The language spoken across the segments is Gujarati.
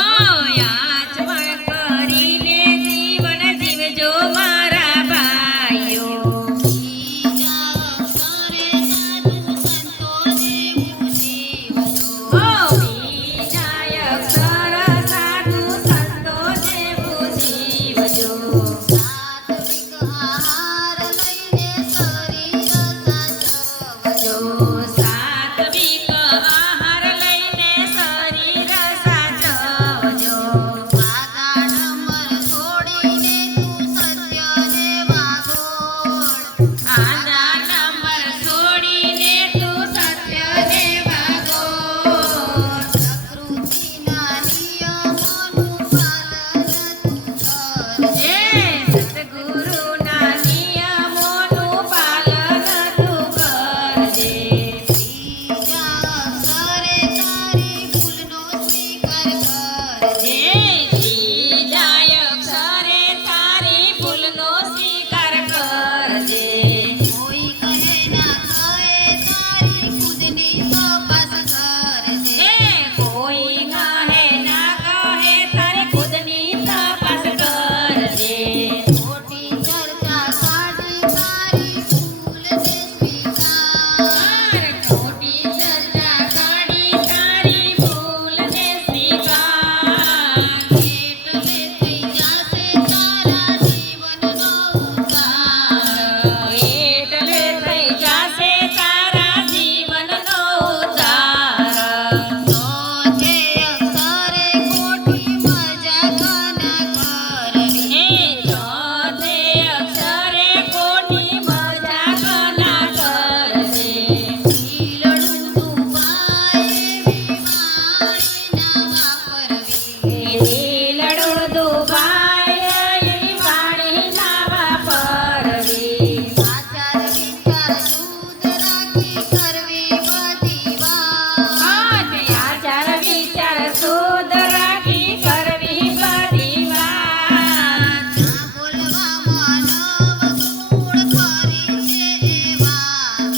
આચમન કરીને જીવન જીવજો મારા ભાઈઓ. બીજા અક્ષરે સાધુ સંતો જેવું જીવજો. બીજા અક્ષર સાધુ સંતો જેવું જીવજો. સાત્વિક આહાર લઈને શરીર સાચવજો. સાત્વિક આહાર લઈને શરીર સાચવજો. આડાંબર છોડીને તું સત્યને વાગોળ. આડાંબર છોડીને તું સત્યને વાગોળ. પ્રકૃતિના નિયમોનું પાલન તું કરજે. સદ્ગુરુના નિયમોનું પાલન તું કરજે. ત્રીજા અક્ષરે તારી ભૂલનો સ્વીકાર કરજે. ત્રીજા અક્ષરે તારી ભૂલનો સ્વીકાર કરજે. કોઈ કહે ના કહે તારી ખુદની તપાસ કરજે. કોઈ કહે ના કહે તારી ખુદની તપાસ કરજે. ખોટી ચર્ચા કાઢી તારી ભૂલને સ્વીકાર. ખોટી ચર્ચા કાઢી તારી ભૂલને સ્વીકાર. એટલે થઈ જાશે તારા જીવનનો ઉદ્ધાર. એટલે થઈ જાશે તારા જીવનનો ઉદ્ધાર. ચોથે અક્ષરે ખોટી મજાક ના કરવી. ચોથે અક્ષરે ખોટી મજાક ના કરજે. ઢીલડું દુભાય એવી વાણી ના વાપરવી. ઢીલડું દુભાય એવી વાણી ના વાપરવી. આચાર વિચાર શુદ્ધ રાખી કરવી બધી વાત. આચાર વિચાર શુદ્ધ રાખી કરવી બધી વાત. ના બોલવામાં નવગુણ ખરી છે એ વાત.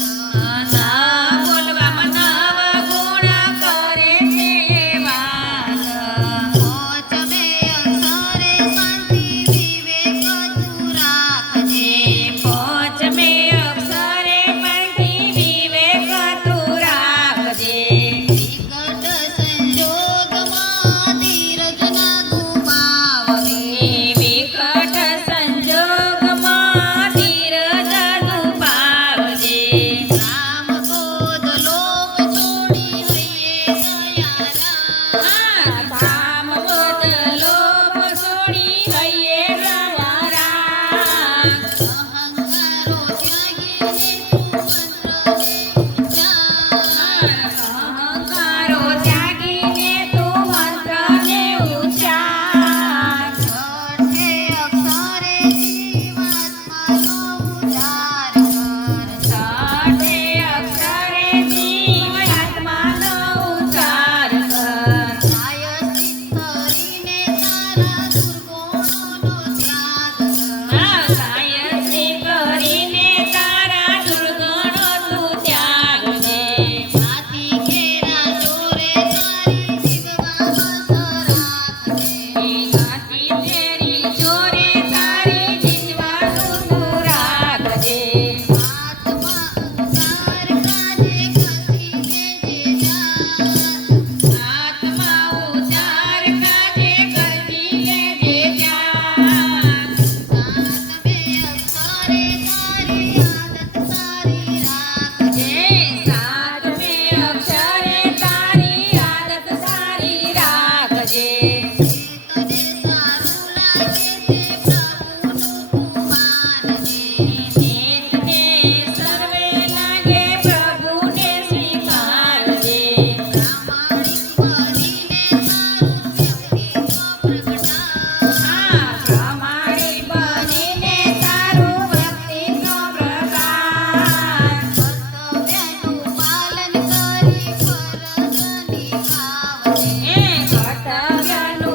ના બોલવામાં નવગુણ કરે છે એ વાત. પાંચમે અક્ષરે શાંતિ વિવેક તું રાખજે. પાંચમે અક્ષરે શાંતિ વિવેક તું રાખજે. વિકટ સંજોગમાં ધીરજ ના ગુમાવવી. વિકટ સંજોગમાં ધીરજ ગુમાવજે. કામ ક્રોધ લોભ છોડી હૈયે દયા રાખ. કામ ક્રોધ લોભ છોડી હૈયે દયા રાખ. અહંકારો ત્યાગીને તું મંત્રને ઉચ્ચાર. અહંકારો ત્યાગીને તું મંત્રને ઉચ્ચાર. છઠ્ઠે અક્ષરે જીવાત્માનો ઉદ્ધાર કર. છઠ્ઠે અક્ષરે જીવાત્માનો ઉદ્ધાર કર. પ્રાયશ્ચિત કરીને તારા દુર્ગુણોનો ત્યાગ કર. પ્રાયશ્ચિત કરીને તારા દુર્ગુણો તું ત્યાગ દે. હાથી ઘેરા ચોરે તારી જીભમાં બસ રાખજે. હાથી તેરી ચોરે તારી જીભવાનું તું રાખજે. હાથમાં ઉધાર કાજે ખસી દેજે જાત. હાથમાં ઉધાર કાજે ખસી દેજે જાત. સાતમે અક્ષરે તારી આદત સારી રાખજે. સાતમે અક્ષરે તારી આદત સારી રાખજે. તને સારું લાગે તે પ્રભુનું તું માનજે. તને સર્વે લાગે પ્રભુને સ્વીકારજે. પ્રામાણિક બનીને તારું વ્યક્તિત્વ પ્રગટાવ. પ્રામાણિક બનીને તારું વ્યક્તિત્વ પ્રગટાવ. કર્તવ્યનું પાલન કરી ફરજ નિભાવજે. કર્તવ્યનું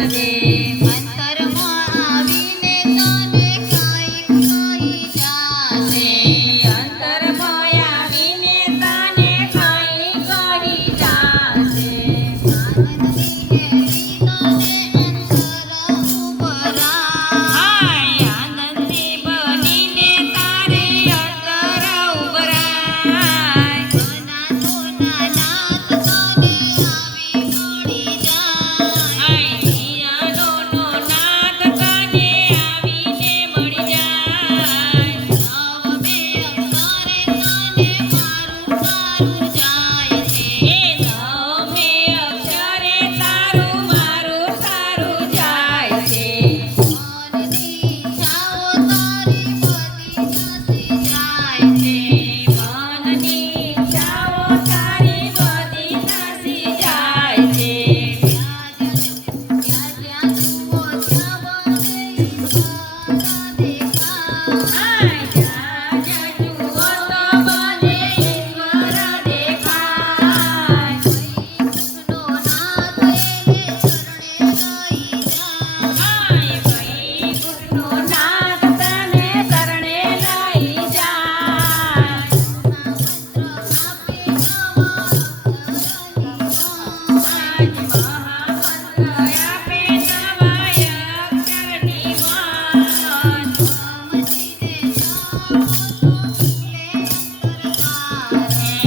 તારજે અંતરમાં આવીને તને કાંઈક કહી જાશે. અંતરમાં આવીને તને કંઈ કહી જાશે. હાય આનંદી બનીને તારે અંતર ઉભરાય. હાય દિયાનો નાથ તને આવીને મળી જાય. એ નવમે અક્ષરે તારું મારું સારું જાય છે. મનની ઈચ્છાઓ તારી બધી નાસી જાય છે. હાય જ્યાં જ્યાં જુઓ તો બધે ઈશ્વર દેખાય. હાય વૈકુંઠનો નાથ તને શરણે લઈ જાય. આજ મહામંત્ર આપે નવાય અક્ષરની વાન.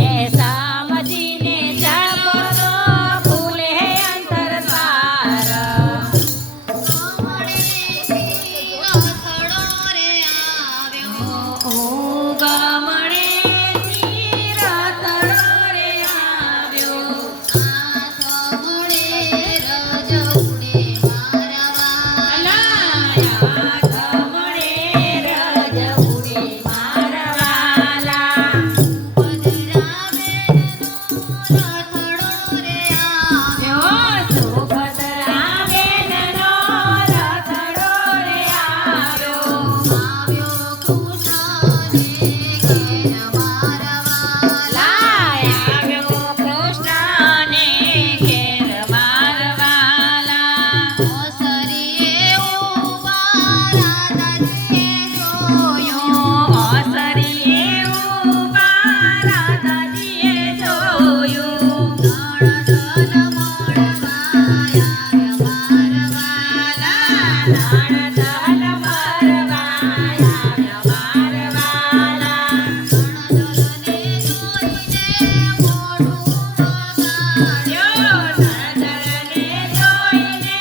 એ સમજીને જાપો તો ફૂલે અંતર તાર. ઓ ગમણેથી રતડો રે આવ્યો. અલાયા ગમણે રજ ઉડે મારવાલા. સુભદ્રા બેનનો રતડો રે આવ્યો. લાય આવ્યો કૃષ્ણને ઘેર મારવાલા. અસરીએ ઊભા રાધાજીએ જોયું. નાણદલ મારવાયા મારવાલા. યો નણદલને જોઈને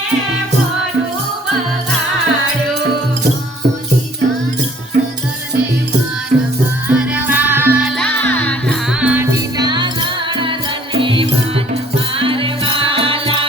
મોઢું બગાડ્યું. મારવાલા ના દીધા નણદલને માન મારવાલા.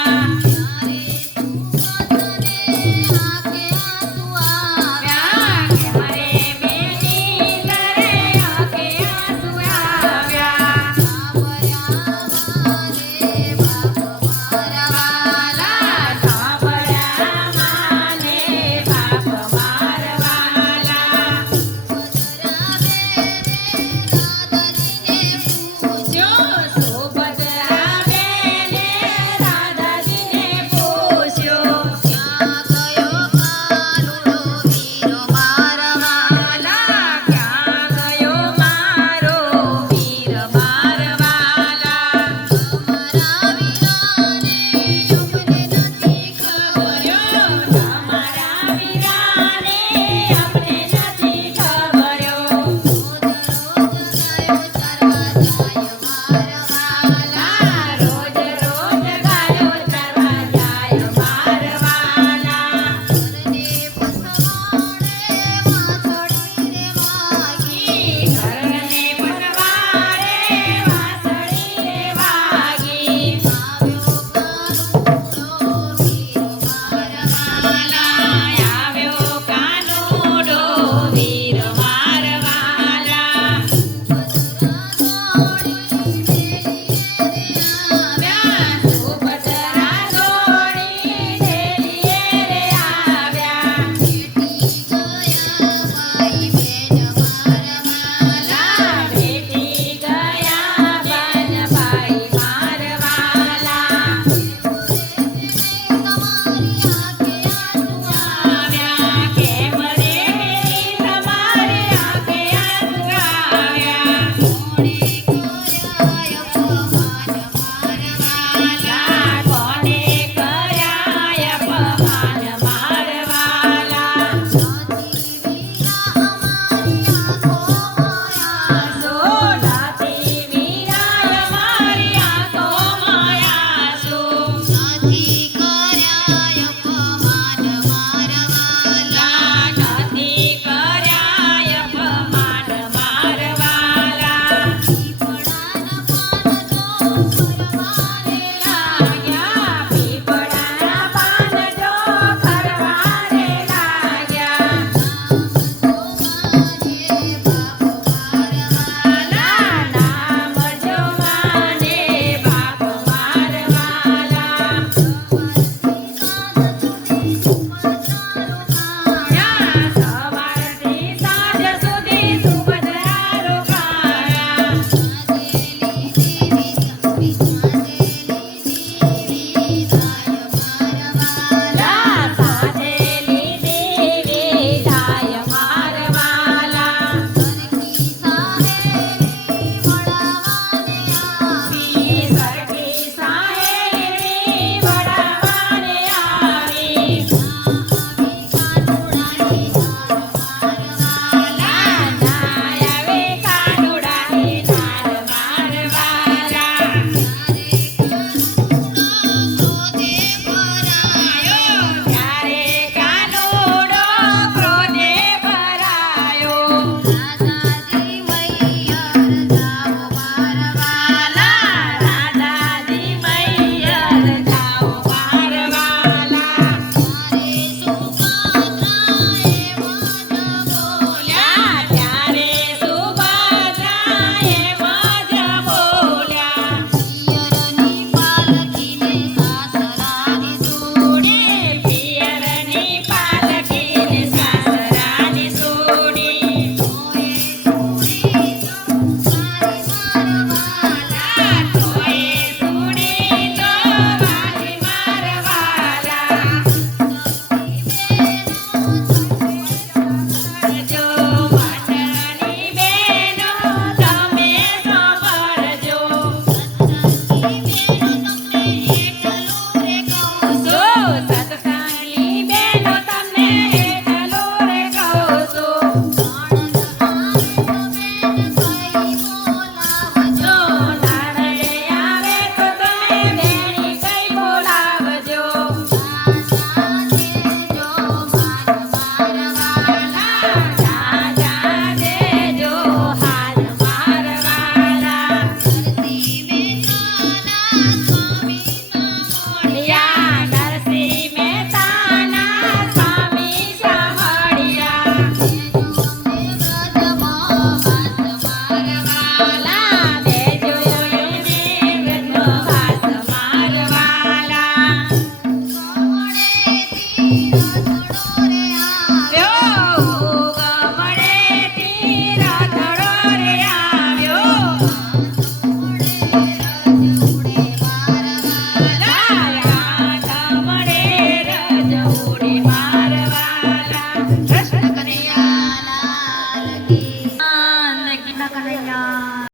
વીરા